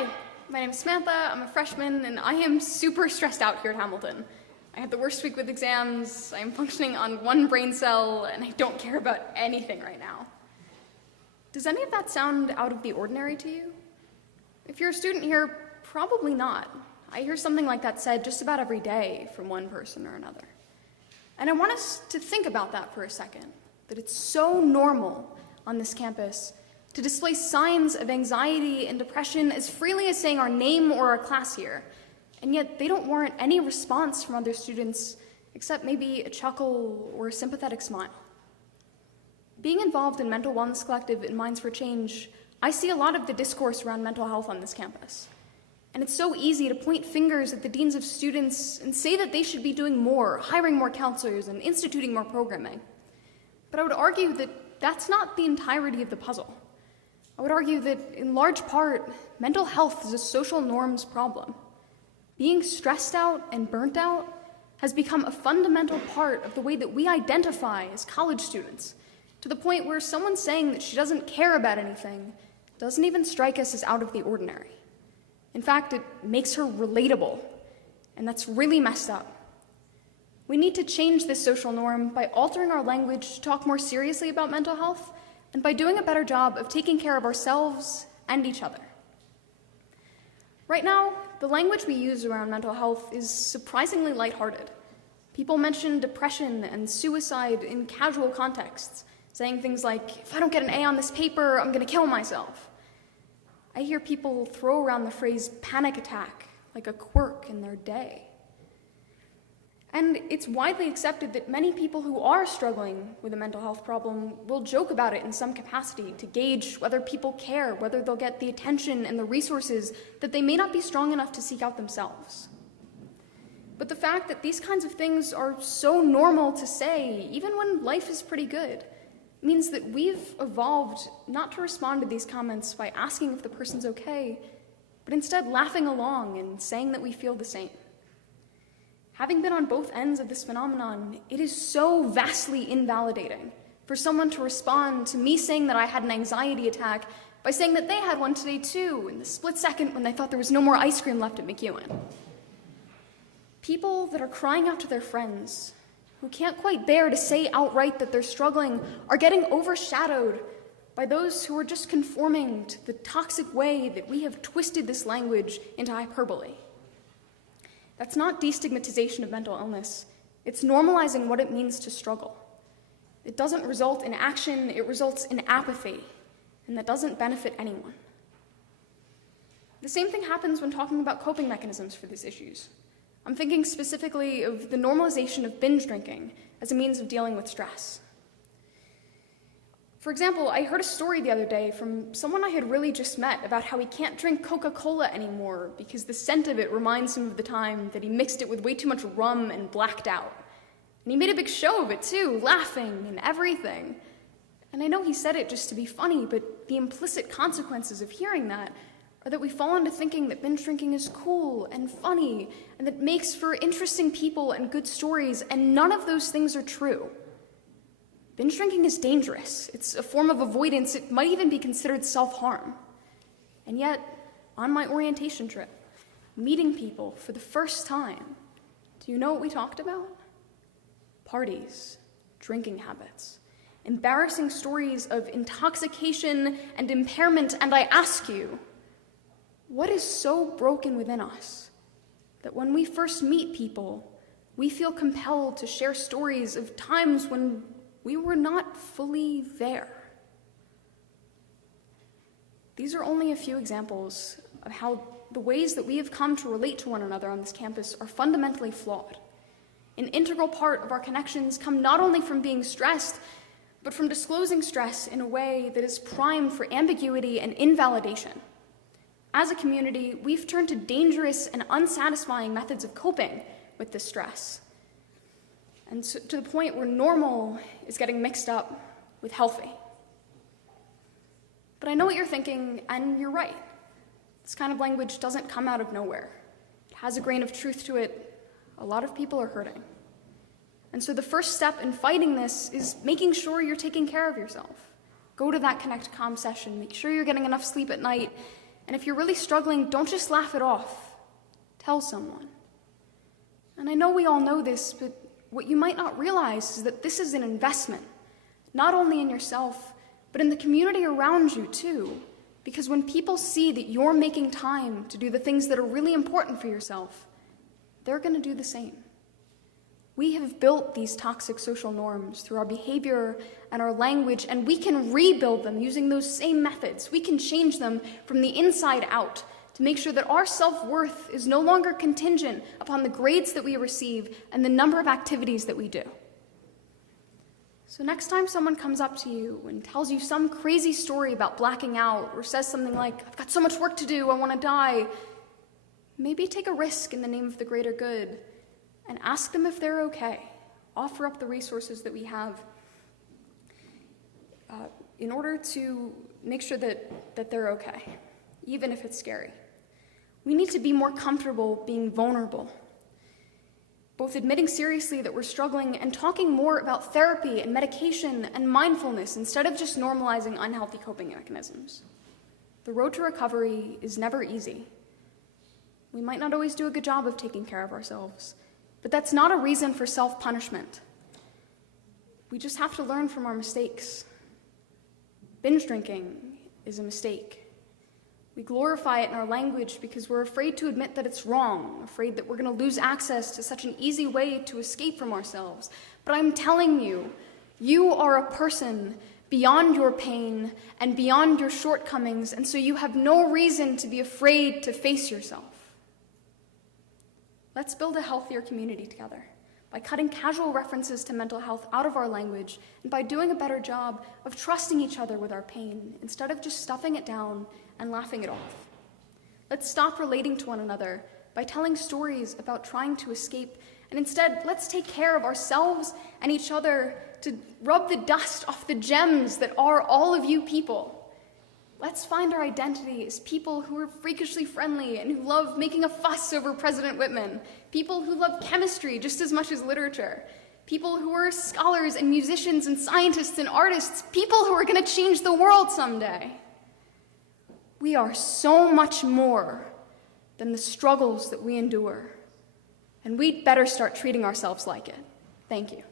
Hi, my name is Samantha, I'm a freshman, and I am super stressed out here at Hamilton. I had the worst week with exams, I'm functioning on one brain cell, and I don't care about anything right now. Does any of that sound out of the ordinary to you? If you're a student here, probably not. I hear something like that said just about every day from one person or another. And I want us to think about that for a second, that it's so normal on this campus to display signs of anxiety and depression as freely as saying our name or our class here, and yet they don't warrant any response from other students except maybe a chuckle or a sympathetic smile. Being involved in Mental Wellness Collective and Minds for Change, I see a lot of the discourse around mental health on this campus. And it's so easy to point fingers at the deans of students and say that they should be doing more, hiring more counselors and instituting more programming. But I would argue that that's not the entirety of the puzzle. I would argue that, in large part, mental health is a social norms problem. Being stressed out and burnt out has become a fundamental part of the way that we identify as college students, to the point where someone saying that she doesn't care about anything doesn't even strike us as out of the ordinary. In fact, it makes her relatable, and that's really messed up. We need to change this social norm by altering our language to talk more seriously about mental health, and by doing a better job of taking care of ourselves and each other. Right now, the language we use around mental health is surprisingly lighthearted. People mention depression and suicide in casual contexts, saying things like, if I don't get an A on this paper, I'm going to kill myself. I hear people throw around the phrase panic attack like a quirk in their day. And it's widely accepted that many people who are struggling with a mental health problem will joke about it in some capacity to gauge whether people care, whether they'll get the attention and the resources that they may not be strong enough to seek out themselves. But the fact that these kinds of things are so normal to say, even when life is pretty good, means that we've evolved not to respond to these comments by asking if the person's okay, but instead laughing along and saying that we feel the same. Having been on both ends of this phenomenon, it is so vastly invalidating for someone to respond to me saying that I had an anxiety attack by saying that they had one today too, in the split second when they thought there was no more ice cream left at McEwen. People that are crying out to their friends, who can't quite bear to say outright that they're struggling, are getting overshadowed by those who are just conforming to the toxic way that we have twisted this language into hyperbole. That's not destigmatization of mental illness. It's normalizing what it means to struggle. It doesn't result in action, it results in apathy, and that doesn't benefit anyone. The same thing happens when talking about coping mechanisms for these issues. I'm thinking specifically of the normalization of binge drinking as a means of dealing with stress. For example, I heard a story the other day from someone I had really just met about how he can't drink Coca-Cola anymore because the scent of it reminds him of the time that he mixed it with way too much rum and blacked out. And he made a big show of it too, laughing and everything. And I know he said it just to be funny, but the implicit consequences of hearing that are that we fall into thinking that binge drinking is cool and funny and that makes for interesting people and good stories, and none of those things are true. Binge drinking is dangerous. It's a form of avoidance. It might even be considered self-harm. And yet, on my orientation trip, meeting people for the first time, do you know what we talked about? Parties, drinking habits, embarrassing stories of intoxication and impairment, and I ask you, what is so broken within us that when we first meet people, we feel compelled to share stories of times when we were not fully there? These are only a few examples of how the ways that we have come to relate to one another on this campus are fundamentally flawed. An integral part of our connections come not only from being stressed, but from disclosing stress in a way that is primed for ambiguity and invalidation. As a community, we've turned to dangerous and unsatisfying methods of coping with this stress, and so, to the point where normal is getting mixed up with healthy. But I know what you're thinking, and you're right. This kind of language doesn't come out of nowhere. It has a grain of truth to it. A lot of people are hurting. And so the first step in fighting this is making sure you're taking care of yourself. Go to that Connect Calm session, make sure you're getting enough sleep at night, And if you're really struggling, don't just laugh it off. Tell someone. And I know we all know this, but what you might not realize is that this is an investment, not only in yourself, but in the community around you too. Because when people see that you're making time to do the things that are really important for yourself, they're going to do the same. We have built these toxic social norms through our behavior and our language, and we can rebuild them using those same methods. We can change them from the inside out to make sure that our self-worth is no longer contingent upon the grades that we receive and the number of activities that we do. So next time someone comes up to you and tells you some crazy story about blacking out or says something like, "I've got so much work to do, I want to die," maybe take a risk in the name of the greater good and ask them if they're okay. Offer up the resources that we have in order to make sure that they're okay, even if it's scary. We need to be more comfortable being vulnerable, both admitting seriously that we're struggling and talking more about therapy and medication and mindfulness instead of just normalizing unhealthy coping mechanisms. The road to recovery is never easy. We might not always do a good job of taking care of ourselves, but that's not a reason for self-punishment. We just have to learn from our mistakes. Binge drinking is a mistake. We glorify it in our language because we're afraid to admit that it's wrong, afraid that we're going to lose access to such an easy way to escape from ourselves. But I'm telling you, you are a person beyond your pain and beyond your shortcomings, and so you have no reason to be afraid to face yourself. Let's build a healthier community together by cutting casual references to mental health out of our language and by doing a better job of trusting each other with our pain instead of just stuffing it down and laughing it off. Let's stop relating to one another by telling stories about trying to escape, and instead, let's take care of ourselves and each other to rub the dust off the gems that are all of you people. Let's find our identity as people who are freakishly friendly and who love making a fuss over President Whitman, people who love chemistry just as much as literature, people who are scholars and musicians and scientists and artists, people who are going to change the world someday. We are so much more than the struggles that we endure, and we'd better start treating ourselves like it. Thank you.